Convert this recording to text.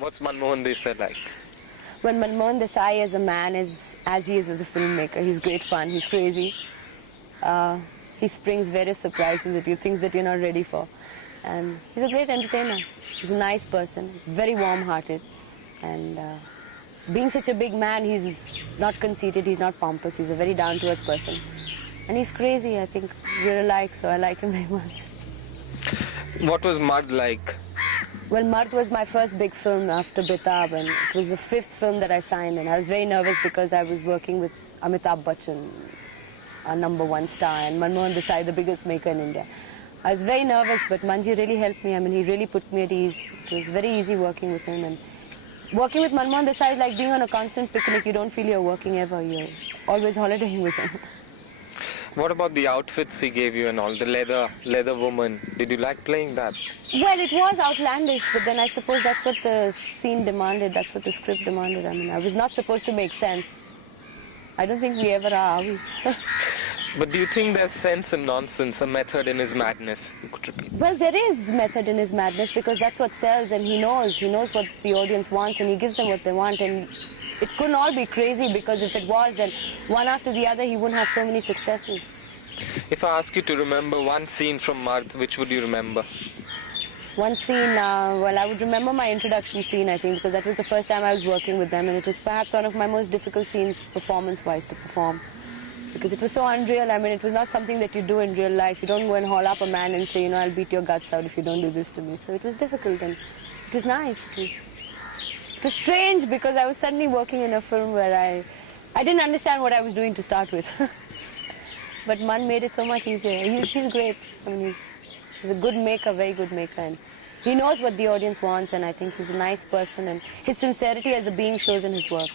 What's Manmohan Desai like? When Manmohan Desai as a man is as he is as a filmmaker, he's great fun, he's crazy. He springs various surprises at you, things that you're not ready for. And he's a great entertainer. He's a nice person, very warm-hearted. And being such a big man, he's not conceited, he's not pompous, he's a very down-to-earth person. And he's crazy, I think. We're alike, so I like him very much. What was Mud like? Well, Mard was my first big film after Betab, and it was the 5th film that I signed, and I was very nervous because I was working with Amitabh Bachchan, our #1 star, and Manmohan Desai, the biggest maker in India. I was very nervous, but Manji really helped me. I mean, he really put me at ease. It was very easy working with him, and working with Manmohan Desai is like being on a constant picnic. You don't feel you're working ever. You're always holidaying with him. What about the outfits he gave you and all? The leather woman. Did you like playing that? Well, it was outlandish, but then I suppose that's what the scene demanded. That's what the script demanded. I mean, I was not supposed to make sense. I don't think we ever are we? But do you think there's sense and nonsense, a method in his madness? You could repeat. Well, there is method in his madness because that's what sells, and he knows what the audience wants, and he gives them what they want. And it couldn't all be crazy, because if it was, then one after the other, he wouldn't have so many successes. If I ask you to remember one scene from Mard, which would you remember? One scene, well, I would remember my introduction scene, I think, because that was the first time I was working with them, and it was perhaps one of my most difficult scenes, performance-wise, to perform. Because it was so unreal. I mean, it was not something that you do in real life. You don't go and haul up a man and say, I'll beat your guts out if you don't do this to me. So it was difficult, and it was nice. It was strange, because I was suddenly working in a film where I didn't understand what I was doing to start with. But Man made it so much easier. He's great. I mean, he's a good maker, very good maker. And he knows what the audience wants, and I think he's a nice person, and his sincerity as a being shows in his work.